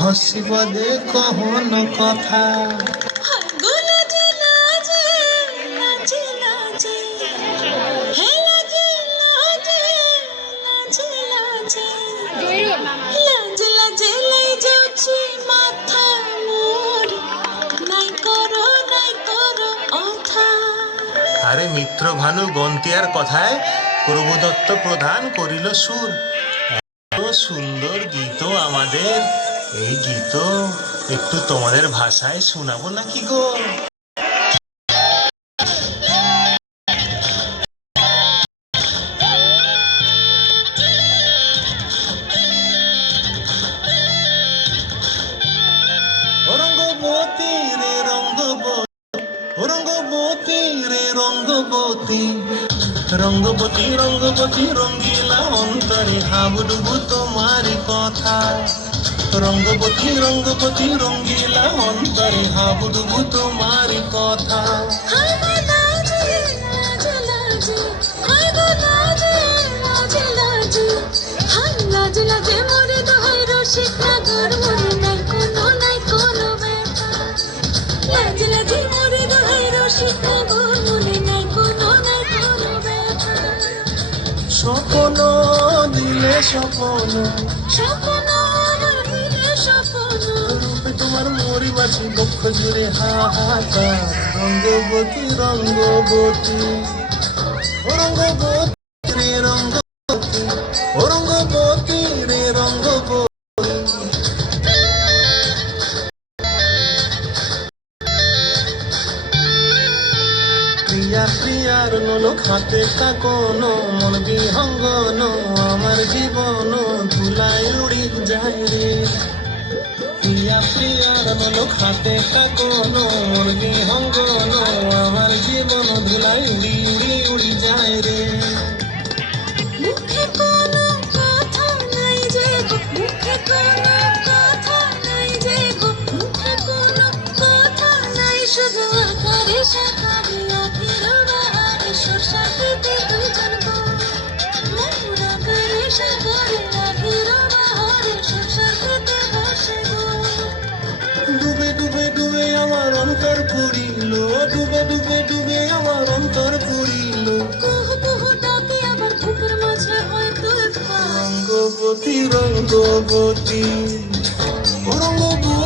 হসিব দে কহন কথা। আরে মিত্র ভানু গন্তিয়ার কথায় প্রভুদত্ত প্রধান করিল সুর। এত সুন্দর গীত আমাদের, এই গীত একটু তোমাদের ভাষায় শোনাবো নাকি গো? রঙ্গবতী রে রঙ্গবতী, রঙ্গবতী রে রঙ্গবতী, রঙ্গবতী রঙ্গবতী রঙ্গিলা অন্তরে হাবুডুবু তোমারি কথা। রঙ্গবতী রঙ্গবতী রঙ্গিলা অন্তরে হাবুডুবু তোমারি কথা। স্বপ্ন দিলে স্বপ্ন, রূপে তোমার মরি বাছি বক্ষ জুড়ে হাহাকার। রঙ্গবতী রঙ্গবতী, ও রঙ্গবতী রে রঙ্গবতী, ও রঙ্গবতী রে রঙ্গবতী। প্রিয়া প্রিয়ার নোলক হাতে কাকন, মন বিহঙ্গন আমার জীবন ধুলাই উড়ি যায় রে। প্রিয়া প্রিয়ার নোলক হাতে কাকন, মন বিহঙ্গন আমার জীবন ধুলাই উড়ি উড়ি উড়ি যায় রে। ডুবে ডুবে ডুবে আমার অন্তর পুরিল, ডুবে ডুবে ডুবে আমার অন্তর পুরিল। রঙ্গবতী রঙ্গবতী।